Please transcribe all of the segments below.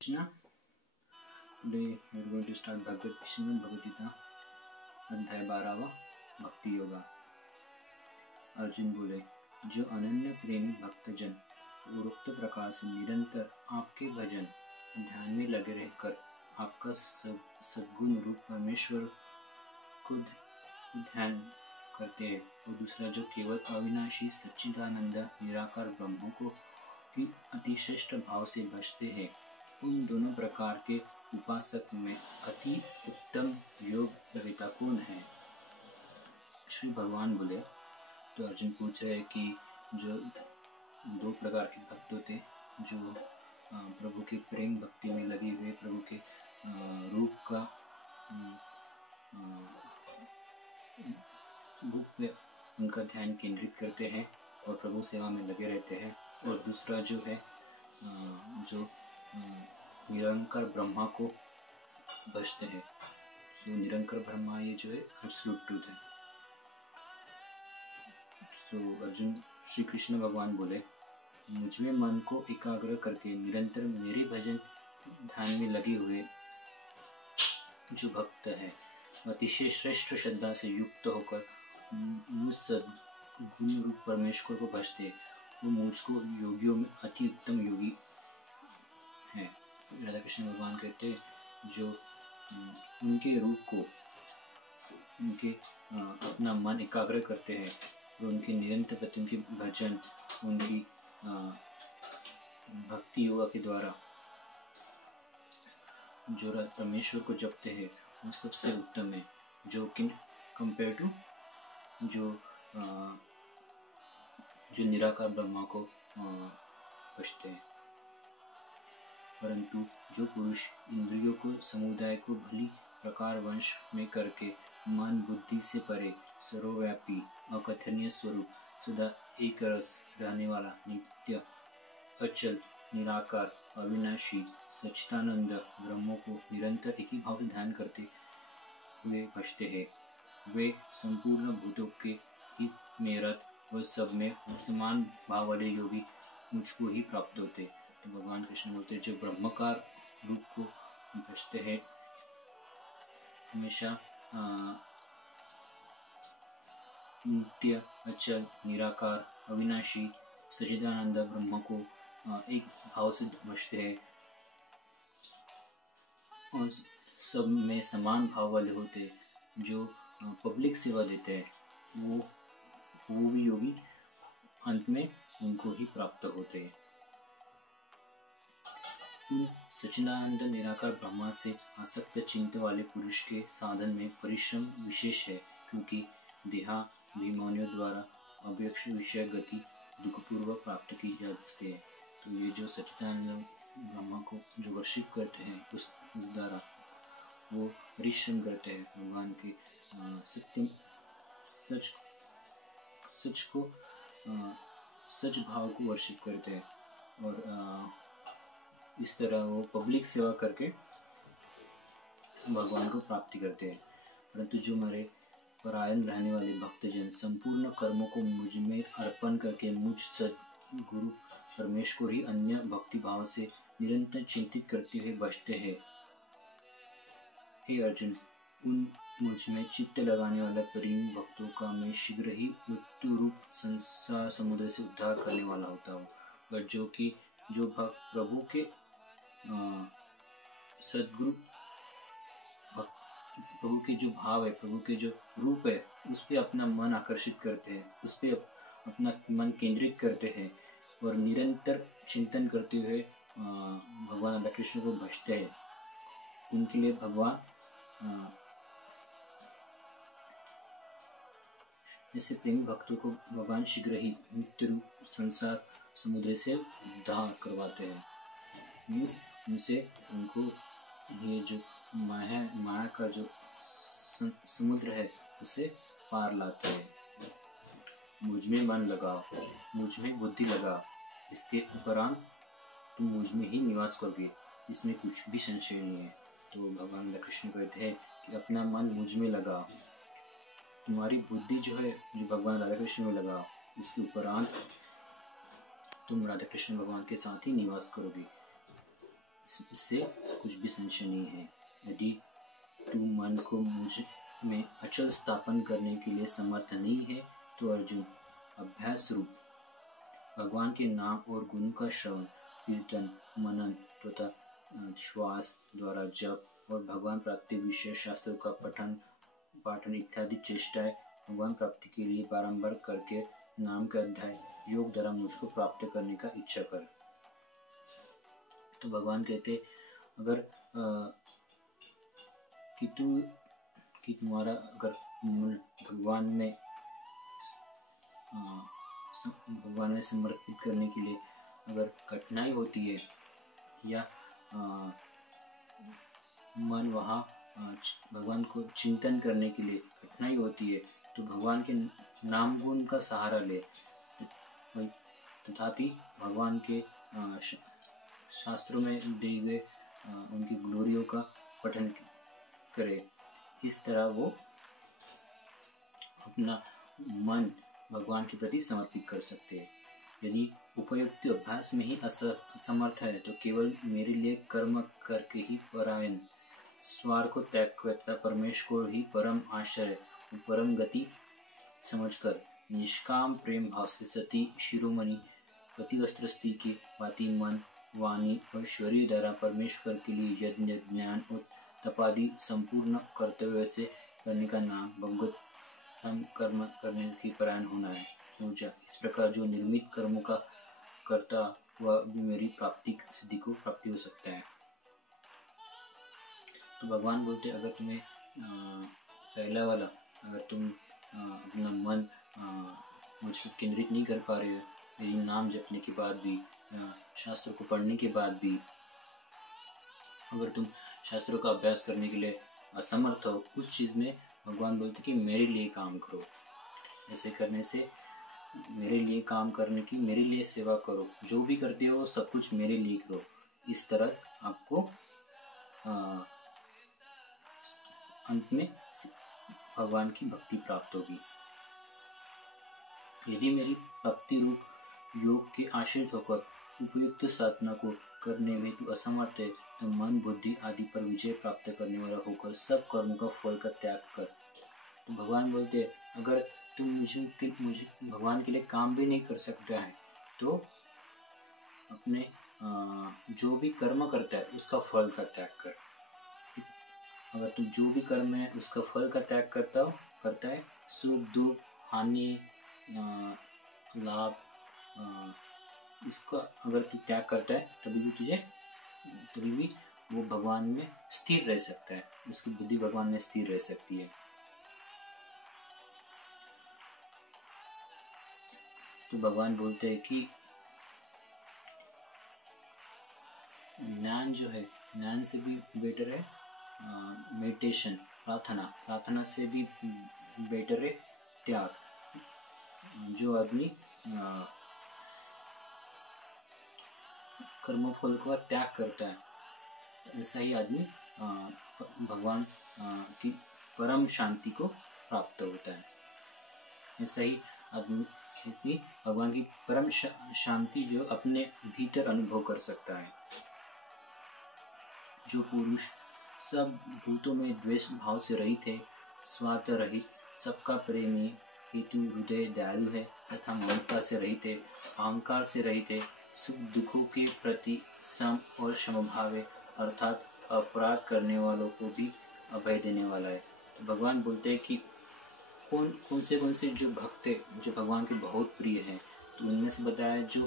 Krishna. Today we are going to start Bhagavad Srimad Bhagavad Gita अध्याय 12वां भक्ति योगा। अर्जुन बोले, जो अनन्य प्रेमी भक्तजन उक्त प्रकार से निरंतर आपके भजन ध्यान में लगे रहकर आपका सद्गुण रूप परमेश्वर को ध्यान करते हैं, और दूसरा जो केवल अविनाशी सच्चिदानंद निराकार ब्रह्म को ही अतिश्रेष्ठ भाव से भजते हैं, उन दोनों प्रकार के उपासक में अति उत्तम योग प्रवेता कौन है? श्री भगवान बोले। तो अर्जुन पूछ रहे कि जो दो प्रकार के भक्त होते, जो प्रभु के प्रेम भक्ति में लगे हुए, प्रभु के रूप का रूप पे उनका ध्यान केंद्रित करते हैं और प्रभु सेवा में लगे रहते हैं, और दूसरा जो है जो निरंकार ब्रह्मा को भजते हैं। सो निरंकार ब्रह्मा ये जो है एब्सोल्यूट ट्रूथ है। सो अर्जुन श्री कृष्ण भगवान बोले, मुझ में मन को एकाग्र करके निरंतर मेरे भजन ध्यान में लगे हुए जो भक्त है, अतिशय श्रेष्ठ श्रद्धा से युक्त होकर मुझ सद्गुण रूप परमेश्वर को भजते, वो मुझको योगियों में अति उत्तम योगी है। राधा कृष्ण भगवान कहते हैं, जो उनके रूप को, उनके अपना मन एकाग्र करते हैं और उनके निरंतर प्रति उनके भजन, उनकी भक्ति योगा के द्वारा जो परमेश्वर को जपते हैं, वो सबसे उत्तम है, जो कि कंपेयर टू जो निराकार ब्रह्मा को भजते हैं। परंतु जो पुरुष इंद्रियों को समुदाय को भली प्रकार वंश में करके मन बुद्धि से परे सर्वव्यापी अकथनीय स्वरूप सदा एक रस रहने वाला नित्य अचल निराकार अविनाशी सच्चिदानंद ब्रह्म को निरंतर एक ही भाव से ध्यान करते हुए भजते हैं, वे संपूर्ण भूतों के हित में रत और सब में समान भाव वाले योगी मुझको ही प्राप्त होते। तो भगवान कृष्ण बोलते, जो ब्रह्मकार रूप को भजते हैं, हमेशा नित्य अचल निराकार अविनाशी सच्चिदानंद ब्रह्म को एक भाव से भजते हैं और सब में समान भाव वाले होते, जो पब्लिक सेवा देते हैं, वो भी योगी अंत में उनको ही प्राप्त होते हैं। उन सच्चिदानंद निराकार ब्रह्मा से आसक्त चिंत वाले पुरुष के साधन में परिश्रम विशेष है, क्योंकि देहाभिमानियों द्वारा अव्यक्त विषय गति दुखपूर्वक प्राप्त की जाती है। तो ये जो सच्चिदानंद ब्रह्मा को जो वर्शिप करते हैं, उस द्वारा वो परिश्रम करते हैं, भगवान के सत्यम सच को सच भाव को वर्शिप करते हैं, और इस तरह वो पब्लिक सेवा करके भगवान को प्राप्ति करते हैं। परंतु जो मेरे परायण रहने वाले भक्तजन संपूर्ण कर्मों को मुझ में अर्पण करके मुझ सद्गुरु परमेश्वर ही अन्य भक्ति भाव से निरंतर चिंतित करते हुए भजते हैं। हे अर्जुन, उन मुझ में चित्त लगाने वाला प्रेम भक्तों का मैं शीघ्र ही मृत्यु रूप संसार समुद्र से उद्धार करने वाला होता हूँ। पर जो भक्त प्रभु के सद्गुरु प्रभु के जो भाव है, प्रभु के जो रूप है, उस पे अपना मन आकर्षित करते हैं, उस पे अपना मन केंद्रित करते हैं और निरंतर चिंतन करते हुए भगवान राधा कृष्ण को भजते हैं, उनके लिए भगवान ऐसे प्रेमी भक्तों को भगवान शीघ्र ही मृत्यु रूप संसार समुद्र से उद्धार करवाते हैं। मीन्स उनको ये जो माया का जो समुद्र है, उसे पार लाते हैं। मुझ में मन लगाओ, मुझ में बुद्धि लगाओ, इसके उपरांत तुम मुझ में ही निवास करोगे, इसमें कुछ भी संशय नहीं है। तो भगवान कृष्ण कहते हैं कि अपना मन मुझ में लगाओ, तुम्हारी बुद्धि जो है जो भगवान राधा कृष्ण में लगाओ, इसके उपरांत तुम राधा कृष्ण भगवान के साथ ही निवास करोगे। इससे कुछ भी संशय नहीं है। यदि तू मन को मुझ में अचल स्थापन करने के लिए समर्थ नहीं है तो अर्जुन, अभ्यास रूप भगवान के नाम और गुण का श्रवण, कीर्तन, मनन तथा श्वास द्वारा जप और भगवान प्राप्ति विषय शास्त्रों का पठन पाठन इत्यादि चेष्टाएं भगवान प्राप्ति के लिए बारंबार करके नाम के अध्याय योग द्वारा मुझको प्राप्त करने का इच्छा कर। तो भगवान कहते अगर कि तुम्हारा अगर भगवान में समर्पित करने के लिए अगर कठिनाई होती है या मन वहाँ भगवान को चिंतन करने के लिए कठिनाई होती है तो भगवान के नाम गुण का सहारा ले। तथापि भगवान के शास्त्रों में दिए गए उनकी ग्लोरियों का पठन करे। इस तरह वो अपना मन भगवान के प्रति समर्पित कर सकते हैं। यदि उपयुक्त अभ्यास में ही असमर्थ है तो केवल मेरे लिए कर्म करके ही परायण स्वार्थ को त्याग करता परमेश्वर को ही परम आश्रय परम गति समझकर निष्काम प्रेम भाव से सती शिरोमणि प्रतिवस्त्र स्त्री के भांति मन वाणी और शरीर द्वारा परमेश्वर के लिए यज्ञ ज्ञान और तपादि संपूर्ण कर्तव्य से करने का नाम भगवत हम कर्म करने की परायण होना है। पूजा इस प्रकार जो निर्मित कर्मों का करता वह भी मेरी प्राप्ति सिद्धि को प्राप्ति हो सकता है। तो भगवान बोलते अगर तुम्हें पहला वाला अगर तुम अपना मन मुझ पर केंद्रित नहीं कर पा रहे हो, यदि नाम जपने के बाद भी शास्त्रों को पढ़ने के बाद भी अगर तुम शास्त्रों का अभ्यास करने के लिए असमर्थ हो, उस चीज़ में भगवान बोलते कि मेरे लिए काम करो। ऐसे करने से मेरे लिए काम करने की, मेरे लिए सेवा करो, जो भी करते हो सब कुछ मेरे लिए करो। इस तरह आपको अंत में भगवान की भक्ति प्राप्त होगी। यदि मेरी भक्ति रूप योग के आश्रित होकर उपयुक्त साधना को करने में तू असमर्थ है तो मन बुद्धि आदि पर विजय प्राप्त करने वाला होकर सब कर्मों का फल का त्याग कर। तो भगवान बोलते अगर तुम मुझे भगवान के लिए काम भी नहीं कर सकता है तो अपने जो भी कर्म करता है उसका फल का त्याग कर। अगर तुम जो भी कर्म है उसका फल का त्याग करता है, सुख दुख हानि लाभ इसका अगर तू त्याग करता है तभी भी वो भगवान में स्थिर रह सकता है, उसकी बुद्धि भगवान में स्थिर रह सकती है। तो भगवान बोलते हैं कि ज्ञान जो है, ज्ञान से भी बेटर है मेडिटेशन, प्रार्थना से भी बेटर है त्याग। जो आदमी कर्म फल का त्याग करता है ऐसा ही आदमी भगवान की परम शांति को प्राप्त होता है। ऐसा ही आदमी भगवान की परम शांति जो अपने भीतर अनुभव कर सकता है। जो पुरुष सब भूतों में द्वेष भाव से रहित है, स्वार्थ रहित, सबका प्रेमी, हेतु हृदय दयालु है तथा ममता से रहित है, अहंकार से रहित है, सुख दुखों के प्रति सम और समभाव है, अर्थात अपराध करने वालों को भी अभय देने वाला है। तो भगवान बोलते हैं कि कौन से जो भक्त है जो भगवान के बहुत प्रिय हैं, तो उनमें से बताया जो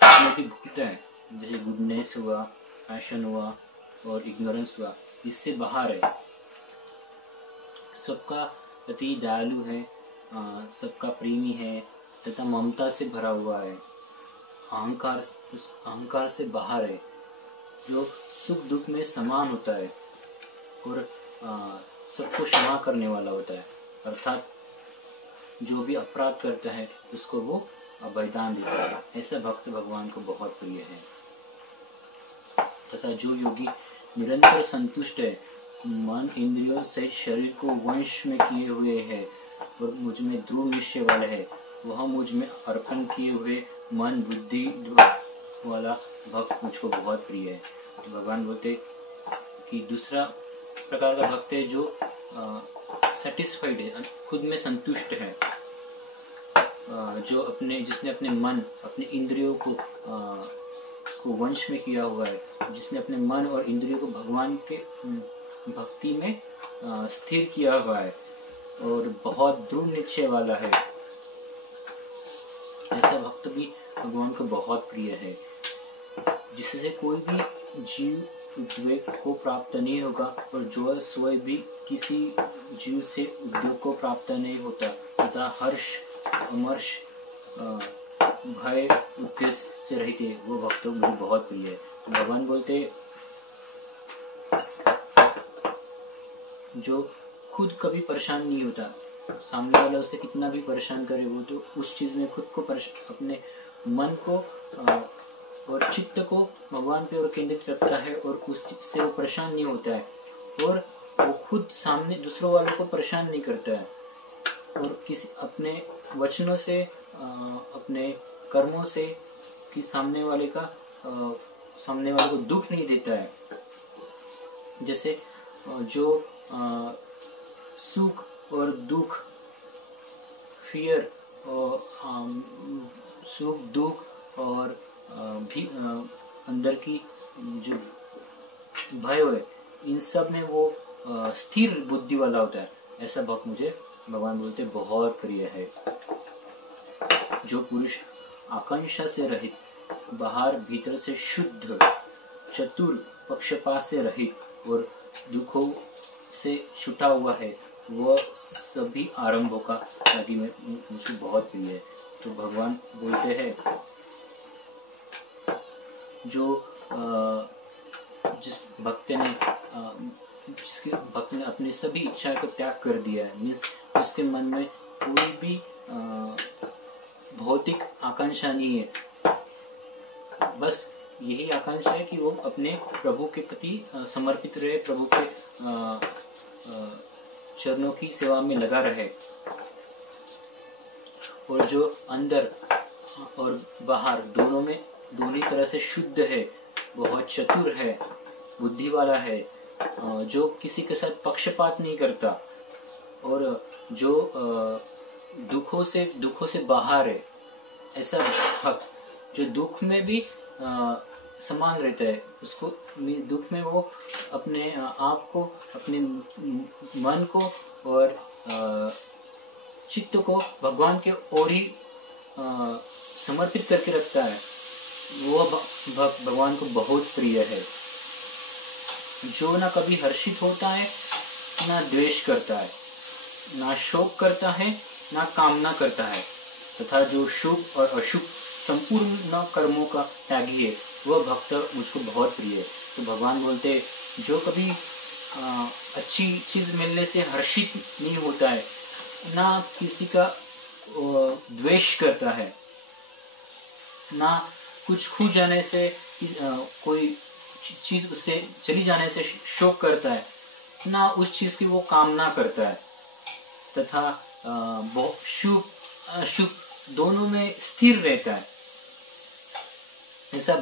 भूत है, जैसे गुडनेस हुआ, पैशन हुआ और इग्नोरेंस हुआ, इससे बाहर है, सबका प्रति दयालु है, सबका प्रेमी है तथा ममता से भरा हुआ है, अहंकार से बाहर है, जो सुख दुख में समान होता है और सबको क्षमा करने वाला होता है, अर्थात जो भी अपराध करता है उसको वो अभयदान देता है। ऐसा भक्त भगवान को बहुत प्रिय है। तथा जो योगी निरंतर संतुष्ट है, मन इंद्रियों से शरीर को वश में किए हुए है और मुझ में दृढ़ निश्चय वाला है, वह मुझ में अर्पण किए हुए मन बुद्धि वाला भक्त मुझको बहुत प्रिय है। तो भगवान बोलते कि दूसरा प्रकार का भक्त है जो सेटिस्फाइड है, खुद में संतुष्ट है, जो जिसने अपने मन, अपने इंद्रियों को वंश में किया हुआ है, जिसने अपने मन और इंद्रियों को भगवान के भक्ति में स्थिर किया हुआ है और बहुत दृढ़ निश्चय वाला है। ऐसा भक्त भी भगवान को बहुत प्रिय है, जिससे कोई भी जीव उद्वेग को प्राप्त नहीं होगा और जो स्वयं भी किसी जीव से उद्वेग को प्राप्त नहीं होता तथा हर्ष, अमर्ष, भय, उद्देश्य से रहित है, वो भक्तों मुझे बहुत प्रिय है। भगवान बोलते जो खुद कभी परेशान नहीं होता, सामने वाला उसे कितना भी परेशान करे वो तो उस चीज में खुद को अपने मन को और चित्त को भगवान पे और केंद्रित रखता है और उस चीज से वो परेशान नहीं होता है और वो खुद सामने दूसरों वालों को परेशान नहीं करता है और किसी अपने वचनों से, अपने कर्मों से कि सामने वाले को दुख नहीं देता है। जैसे जो सुख और दुख, फियर और सुख दुख और भी अंदर की जो भय है, इन सब में वो स्थिर बुद्धि वाला होता है। ऐसा भक्त मुझे भगवान बोलते बहुत प्रिय है। जो पुरुष आकांक्षा से रहित, बाहर भीतर से शुद्ध, चतुर, पक्षपात से रहित और दुखों से छुटा हुआ है, वह सभी आरंभों का त्यागी में मुझे बहुत प्रिय है। तो भगवान बोलते हैं जो जिसके भक्त ने अपनी सभी इच्छाएं को त्याग कर दिया है, मीन्स जिसके मन में कोई भी भौतिक आकांक्षा नहीं है, बस यही आकांक्षा है कि वो अपने प्रभु के प्रति समर्पित रहे, प्रभु के चरणों की सेवा में लगा रहे और जो अंदर और बाहर दोनों ही तरह से शुद्ध है, बहुत चतुर है, बुद्धि वाला है, जो किसी के साथ पक्षपात नहीं करता और जो दुखों से बाहर है, ऐसा भक्त जो दुख में भी समान रहता है, उसको दुख में वो अपने आप को, अपने मन को और चित्त को भगवान के ओर ही समर्पित करके रखता है, वो भक्त भगवान को बहुत प्रिय है। जो ना कभी हर्षित होता है, ना द्वेष करता है, ना शोक करता है, ना कामना करता है, तथा जो शुभ और अशुभ संपूर्ण कर्मों का त्यागी है, वह भक्त मुझको बहुत प्रिय है। तो भगवान बोलते जो कभी अच्छी चीज मिलने से हर्षित नहीं होता है, ना किसी का द्वेष करता है, ना कुछ खो जाने से कोई चीज उससे चली जाने से शोक करता है, ना उस चीज की वो कामना करता है, तथा शुभ अशुभ दोनों में स्थिर रहता है। ऐसा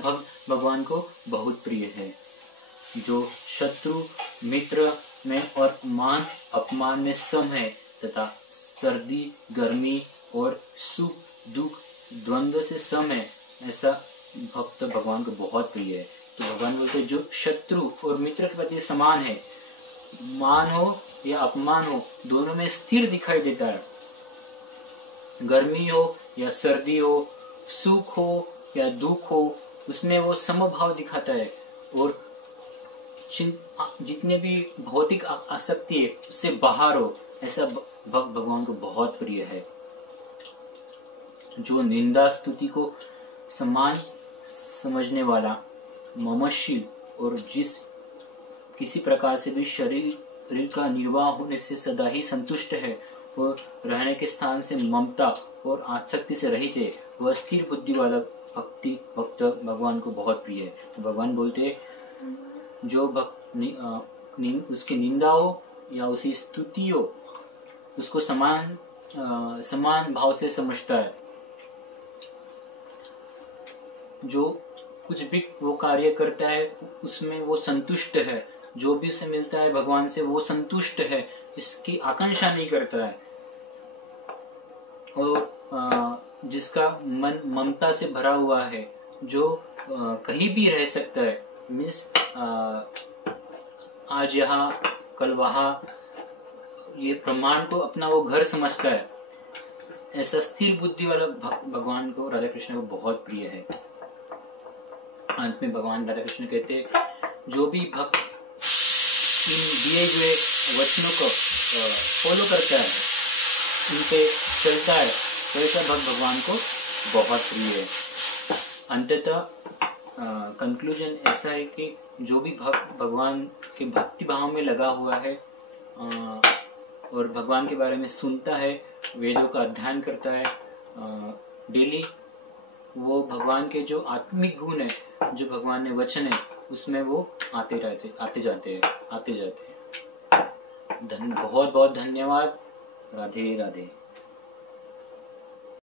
भगवान को बहुत प्रिय है। जो शत्रु मित्र में और मान अपमान में सम है, तथा सर्दी गर्मी और सुख दुख द्वंद्व से सम है, ऐसा भक्त भगवान को बहुत प्रिय है। तो भगवान बोलते जो शत्रु और मित्र के प्रति समान है, मान हो या अपमान हो, दोनों में स्थिर दिखाई देता है। गर्मी हो या सर्दी हो, सुख हो या दुख हो, उसमें वो समभाव दिखाता है और जितने भी भौतिक आसक्ति है उससे बाहर हो, ऐसा भक्त भगवान को बहुत प्रिय है। जो निंदा स्तुति को समान समझने वाला, ममशील और जिस किसी प्रकार से भी शरीर का निर्वाह होने से सदा ही संतुष्ट है, वह रहने के स्थान से ममता और आसक्ति से रहित है, वह स्थिर बुद्धि वाला भक्त भगवान को बहुत प्रिय है। तो भगवान बोलते जो भक्त उसकी निंदा हो या उसकी स्तुति हो, उसको समान भाव से समझता है, जो कुछ भी वो कार्य करता है उसमें वो संतुष्ट है, जो भी उसे मिलता है भगवान से वो संतुष्ट है, इसकी आकांक्षा नहीं करता है। और जिसका मन ममता से भरा हुआ है, जो कहीं भी रह सकता है, मीन्स आज यहाँ कल वहाँ, ये ब्रह्मांड को अपना वो घर समझता है, ऐसा स्थिर बुद्धि वाला भगवान को, राधा कृष्ण को बहुत प्रिय है। अंत में भगवान राधा कृष्ण कहते, जो भी भक्त इन दिए हुए वचनों को फॉलो करता है, इन पे चलता है, वैसा भक्त भगवान को बहुत प्रिय है। अंततः कंक्लूजन ऐसा है कि जो भी भक्त भगवान के भक्ति भाव में लगा हुआ है और भगवान के बारे में सुनता है, वेदों का अध्ययन करता है डेली, वो भगवान के जो आत्मिक गुण है, जो भगवान ने वचन है, उसमें वो आते जाते हैं। बहुत बहुत धन्यवाद। राधे राधे।